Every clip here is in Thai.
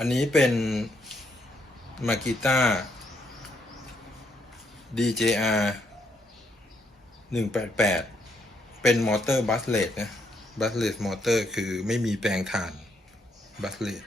อันนี้เป็นมากิต้า DJR 188 เป็นมอเตอร์บัสเลตนะ บัสเลตมอเตอร์คือไม่มีแปลงถ่าน บัสเลต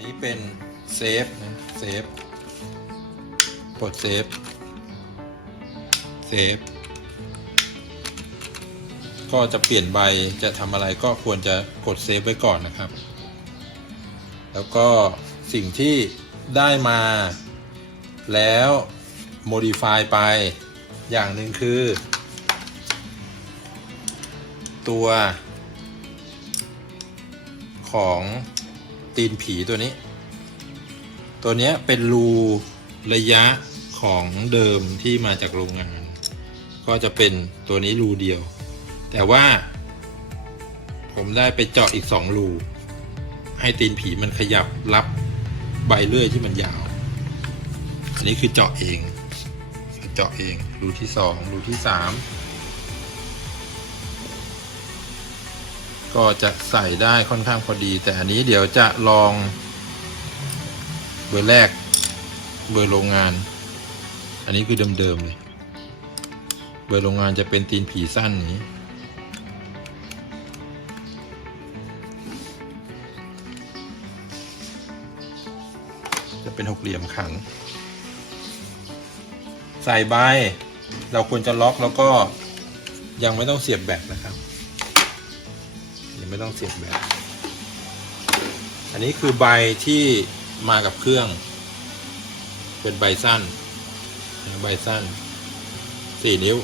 นี้เป็นเซฟนะเซฟกดเซฟเซฟก็จะเปลี่ยนใบจะทำอะไรก็ควรจะกดเซฟไว้ก่อนนะครับ แล้วก็สิ่งที่ได้มาแล้ว modify ไปอย่างหนึ่งคือ ตัวของ ตีนผีตัวนี้ ตัวนี้เป็นรูระยะของเดิมที่มาจากโรงงาน ก็จะเป็นตัวนี้รูเดียว แต่ว่า ผมได้ไปเจาะอีกสองรูให้ตีนผีมันขยับรับใบเลื่อยที่มันยาว อันนี้คือเจาะเอง เจาะเองรูที่สองรูที่สาม ก็จะใส่ได้ค่อนข้างพอดี แต่อันนี้เดี๋ยวจะลอง เบอร์แรก เบอร์โรงงาน อันนี้คือเดิมๆเลย เบอร์โรงงานจะเป็นตีนผีสั้นนี้จะเป็นหกเหลี่ยมขันใส่ใบเราควรจะล็อกแล้วก็ยังไม่ต้องเสียบแบตนะครับ ไม่ต้องเสียบแบตอันนี้คือใบที่มากับเครื่อง เป็นใบสั้น ใบสั้นสี่นิ้ว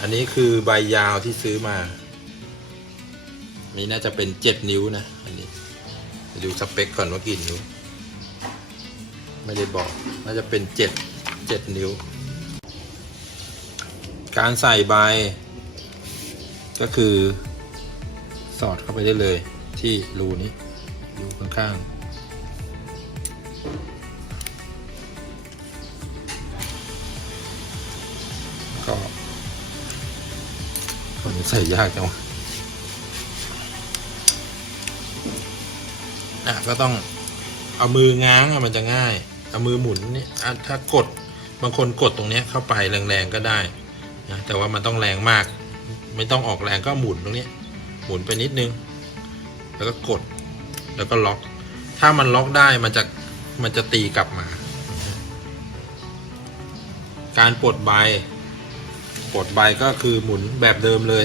อันนี้คือใบยาวที่ซื้อมา นี่น่าจะเป็นเจ็ดนิ้วนะ อันนี้ไปดูสเปคก่อนว่ากี่นิ้ว ไม่ได้บอก น่าจะเป็นเจ็ดเจ็ดนิ้ว การใส่ใบ ก็คือ สอดเข้าไปได้เลยที่รูนี้รูข้างๆก็คนใส่ยากจังวะอะก็ต้องเอามือง้างมันจะง่าย เอามือหมุนนี่ถ้ากดบางคนกดตรงนี้เข้าไปแรงๆก็ได้นะแต่ว่ามันต้องแรงมาก ไม่ต้องออกแรงก็หมุนตรงนี้ มุนไปนิดนึง แล้วก็กด แล้วก็ล็อก ถ้ามันล็อกได้มันจะมันจะตีกลับมา การปลดใบปลดใบก็คือหมุนแบบเดิมเลย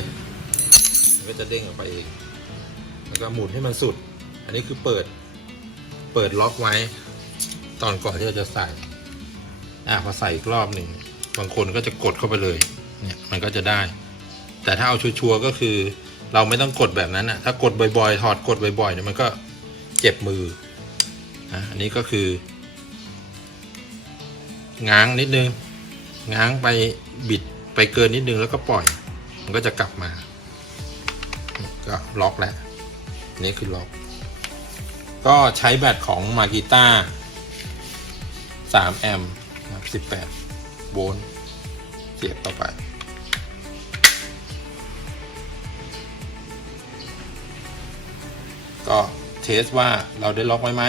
มันก็จะเด้งออกไปเอง แล้วก็หมุนให้มันสุด อันนี้คือเปิด เปิดล็อกไว้ ตอนก่อนที่เราจะใส่ อะพอใส่อีกรอบหนึ่ง บางคนก็จะกดเข้าไปเลย เนี่ย มันก็จะได้ แต่ถ้าเอาชัวร์ก็คือ เราไม่ต้องกดแบบนั้นอะถ้ากดบ่อยๆ ถอดกดบ่อยๆเนี่ยมันก็เจ็บมือนะอันนี้ก็คือ ง้างนิดนึง ง้างไปบิดไปเกินนิดนึงแล้วก็ปล่อย มันก็จะกลับมา ก็ล็อกแล้ว นี่คือล็อก ก็ใช้แบตของมากิต้า3แอมป์18 โวลต์เสียบต่อไป ก็เทสว่าเราได้ล็อกไว้ไหม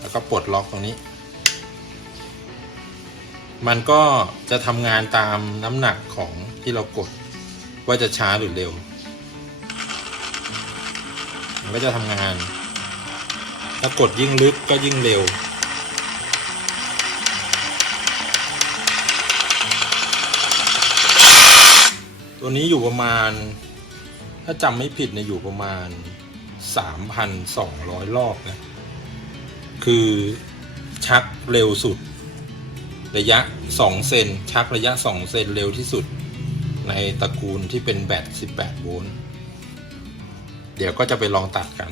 แล้วก็ปลดล็อกตรงนี้ มันก็จะทำงานตามน้ำหนักของที่เรากด ว่าจะช้าหรือเร็ว มันก็จะทำงาน ถ้ากดยิ่งลึกก็ยิ่งเร็วตัวนี้อยู่ประมาณ ถ้าจำไม่ผิดเนี่ยอยู่ประมาณ 3,200 รอบนะ คือชักเร็วสุด ระยะ 2 เซนชักระยะ 2 เซนเร็วที่สุด ในตระกูลที่เป็นแบต 18 โวลต์เดี๋ยวก็จะไปลองตัดกัน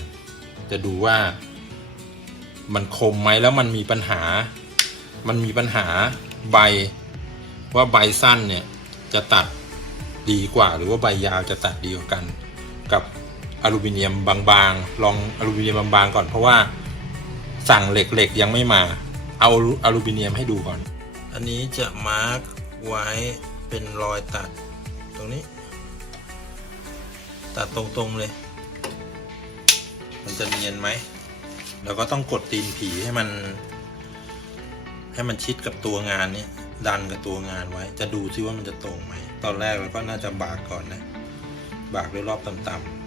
จะดูว่ามันคมไหมแล้วมันมีปัญหา มันมีปัญหาใบว่าใบสั้นเนี่ยจะตัดดีกว่าหรือว่าใบยาวจะตัดดีกว่ากัน กับอลูมิเนียมบางๆ ลองอลูมิเนียมบางๆก่อนเพราะว่าสั่งเหล็กๆยังไม่มา เอาอลูมิเนียมให้ดูก่อน อันนี้จะมาร์กไว้เป็นรอยตัดตรงนี้ ตัดตรงๆเลย มันจะเนียนไหมแล้วก็ต้องกดตีนผีให้มัน ให้มันชิดกับตัวงานเนี่ยดันกับตัวงานไว้ จะดูซิว่ามันจะตรงไหม ตอนแรกเราก็น่าจะบากก่อนนะ บากด้วยรอบต่ำๆ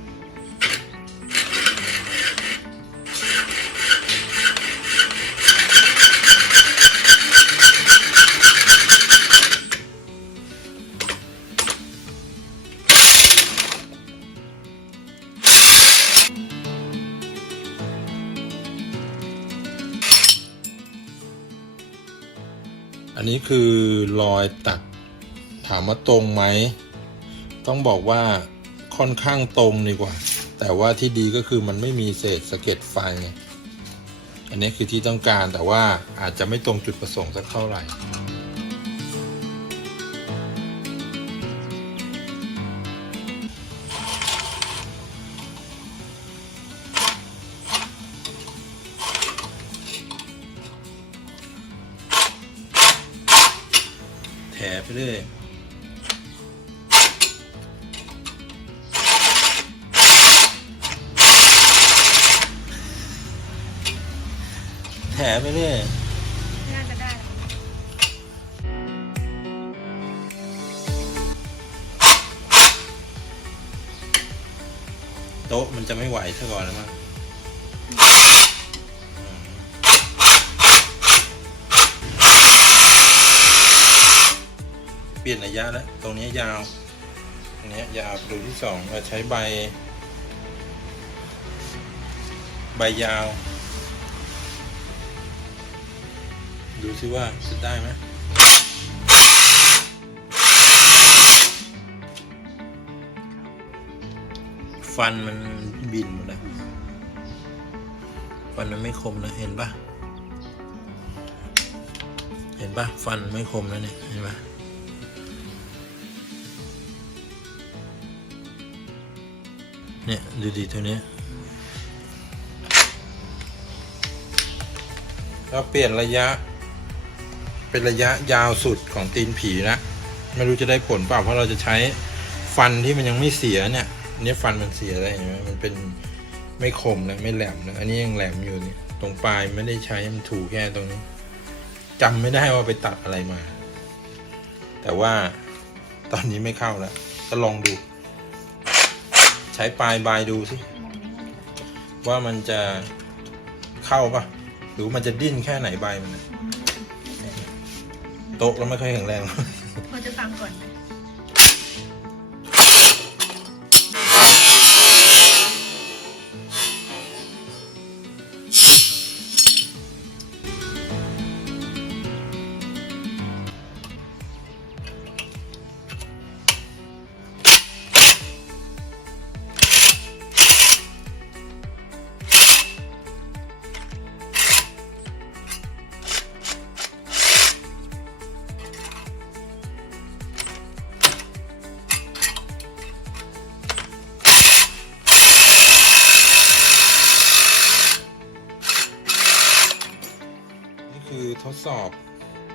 อันนี้คือรอยตัดถามว่าตรงไหม ต้องบอกว่า ค่อนข้างตรงดีกว่า แต่ว่าที่ดีก็คือมันไม่มีเศษสะเก็ดไฟ อันนี้คือที่ต้องการแต่ว่าอาจจะไม่ตรงจุดประสงค์สักเท่าไหร่แถไปเรื่อย แถไปเรื่อยน่าจะได้โต๊ะมันจะไม่ไหวซะก่อนแล้วมั้งเปลี่ยนระยะแล้ว ตรงนี้ยาว ตรงนี้ยาวดูที่สองเราใช้ใบ ใบยาว ดูซิว่าจะได้ไหมฟันมันบินหมดแล้วฟันมันไม่คมนะเห็นปะเห็นปะฟันไม่คมแล้วเนี่ยเห็นปะเนี่ยดูดีตัวนี้เราเปลี่ยนระยะ เป็นระยะยาวสุดของตีนผีนะไม่รู้จะได้ผลเปล่าเพราะเราจะใช้ฟันที่มันยังไม่เสียเนี่ยเนี่ยฟันมันเสียอะไรเห็นไหมมันเป็นไม่คมนะไม่แหลมนะอันนี้ยังแหลมอยู่นี่ตรงปลายไม่ได้ใช้มันถูกแค่ตรงนี้จำไม่ได้ว่าไปตัดอะไรมา แต่ว่าตอนนี้ไม่เข้าแล้วก็ลองดู ใช้ปลายบายดูสิว่ามันจะเข้าปะหรือมันจะดิ้นแค่ไหนใบมันนะ โต๊ะแล้วไม่ค่อยแข็งแรง เราจะฟังก่อน ดสอบ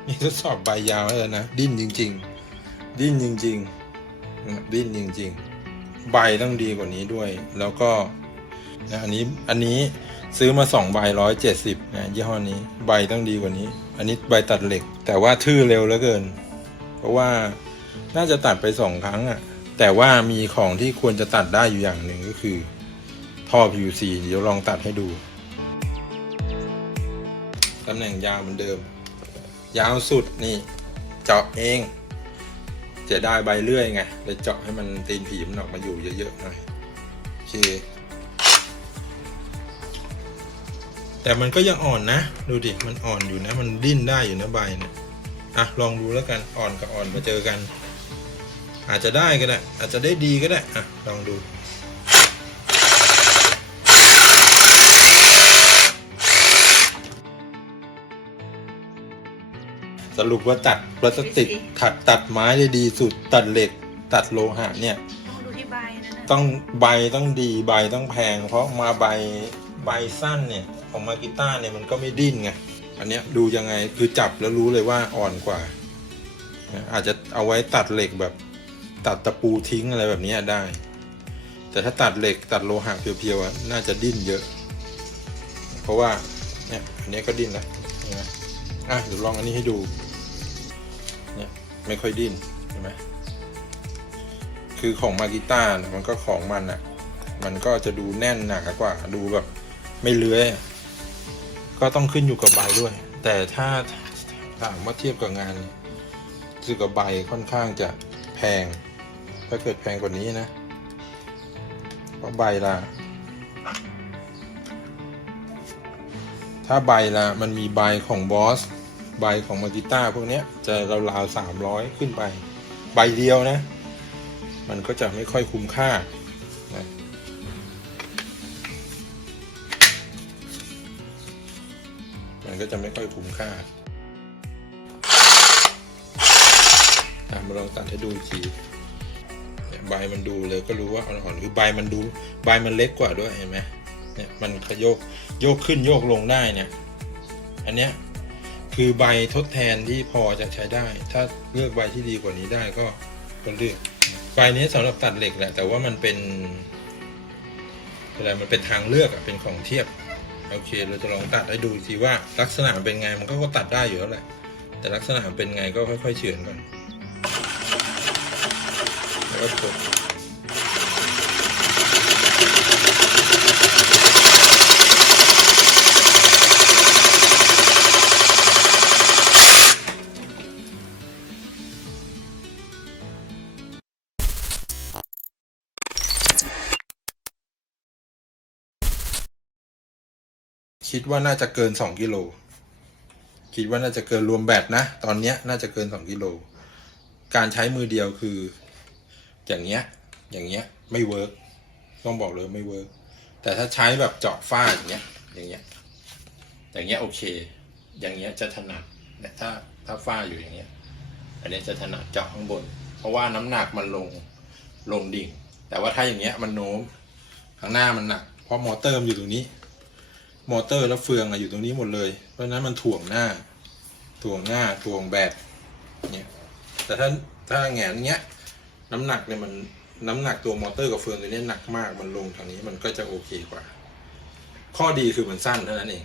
นี่ทดสอบใบยาวแล้วนะ ดิ้นจริง ๆ ดิ้นจริงๆดิ้นจริง ๆ ใบต้องดีกว่านี้ด้วย แล้วก็นะอันนี้อันนี้ซื้อมาสองใบร้อยเจ็ดสิบนะยี่ห้อนี้ใบต้องดีกว่านี้ อันนี้ใบตัดเหล็ก แต่ว่าทื่อเร็วเหลือเกิน เพราะว่าน่าจะตัดไปสองครั้งอะ่ะแต่ว่ามีของที่ควรจะตัดได้อยู่อย่างหนึ่งก็คือท่อ PVC เดี๋ยวลองตัดให้ดู ตำแหน่งยาวเหมือนเดิม ยาวสุดนี่เจาะเองจะได้ใบเลื่อยไงเลยเจาะให้มันตีนผีมันออกมาอยู่เยอะๆหน่อยโอเค แต่มันก็ยังอ่อนนะ ดูดิ มันอ่อนอยู่นะ มันดิ้นได้อยู่นะใบเนี่ยอะลองดูแล้วกันอ่อนกับอ่อนมาเจอกัน อาจจะได้ก็ได้ อาจจะได้ดีก็ได้อะลองดู สรุปว่าตัดพลาสติกขัดตัดไม้ได้ดีสุด ตัดเหล็ก ตัดโลหะเนี่ยต้องดูที่ใบนั่นนะต้องใบต้องดีใบต้องแพง เพราะมาใบใบสั้นเนี่ยของมากิต้าเนี่ยมันก็ไม่ดิ้นไงอันเนี้ยดูยังไงคือจับแล้วรู้เลยว่าอ่อนกว่านะอาจจะเอาไว้ตัดเหล็กแบบตัดตะปูทิ้งอะไรแบบเนี้ยได้ แต่ถ้าตัดเหล็กตัดโลหะเพียวๆอะน่าจะดิ้นเยอะ เพราะว่าเนี่ยอันเนี้ยก็ดิ้นแล้วเห็นไหมอะเดี๋ยวลองอันนี้ให้ดูเนี่ย ไม่ค่อยดิ้นเห็นไหมคือของมากิต้านะมันก็ของมันอะ่ะ มันก็จะดูแน่นหนากว่า ดูแบบไม่เลื้อย ก็ต้องขึ้นอยู่กับใบด้วย แต่ถ้าถามว่าเทียบกับงานเนี่ยรู้สึกกับใบค่อนข้างจะแพง ถ้าเกิดแพงกว่านี้นะเพราะใบละถ้าใบละมันมีใบของบอส ใบของมากิต้าพวกนี้จะราวๆสามร้อยขึ้นไป ใบเดียวนะ มันก็จะไม่ค่อยคุ้มค่านะมันก็จะไม่ค่อยคุ้มค่ามาลองตัดให้ดูทีใบมันดูเลยก็รู้ว่าอ่อนๆคือใบมันดูใบมันเล็กกว่าด้วยเห็นไหมเนี่ยมันขยกโยกขึ้นโยกลงได้เนี่ย อันเนี้ย คือใบทดแทนที่พอจะใช้ได้ ถ้าเลือกใบที่ดีกว่านี้ได้ก็ก็เลือกไฟนี้สำหรับตัดเหล็กแหละแต่ว่ามันเป็นอะไรมันเป็นทางเลือกอะเป็นของเทียบโอเค เราจะลองตัดให้ดูอีกทีว่าลักษณะเป็นไงมันก็ก็ตัดได้อยู่แล้วแหละ แต่ลักษณะเป็นไงก็ค่อยๆเฉือนก่อนแล้วก็กด คิดว่าน่าจะเกินสองกิโลคิดว่าน่าจะเกินรวมแบตนะ ตอนเนี้ยน่าจะเกินสองกิโลการใช้มือเดียวคือ อย่างเงี้ย อย่างเงี้ยไม่เวิร์กต้องบอกเลยไม่เวิร์กแต่ถ้าใช้แบบเจาะฝ้าอย่างเงี้ย อย่างเงี้ย อย่างเงี้ยโอเค อย่างเงี้ยจะถนัดแต่ถ้าถ้าฝ้าอยู่อย่างเงี้ย อันนี้จะถนัดเจาะข้างบน เพราะว่าน้ำหนักมันลงลงดิ่ง แต่ว่าถ้าอย่างเงี้ยมันโน้มข้างหน้ามันหนักเพราะมอเตอร์มันอยู่ตรงนี้ มอเตอร์และเฟืองอะอยู่ตรงนี้หมดเลย เพราะนั้นมันถ่วงหน้า ถ่วงหน้าถ่วงแบตเนี่ยแต่ถ้าถ้าแงนเงี้ย น้ำหนักเนี่ยมันน้ำหนักตัวมอเตอร์กับเฟืองตัวนี้หนักมากมันลงทางนี้มันก็จะโอเคกว่า ข้อดีคือมันสั้นเท่านั้นเอง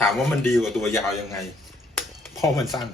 ถามว่ามันดีกว่าตัวยาวยังไงเพราะมันสั้น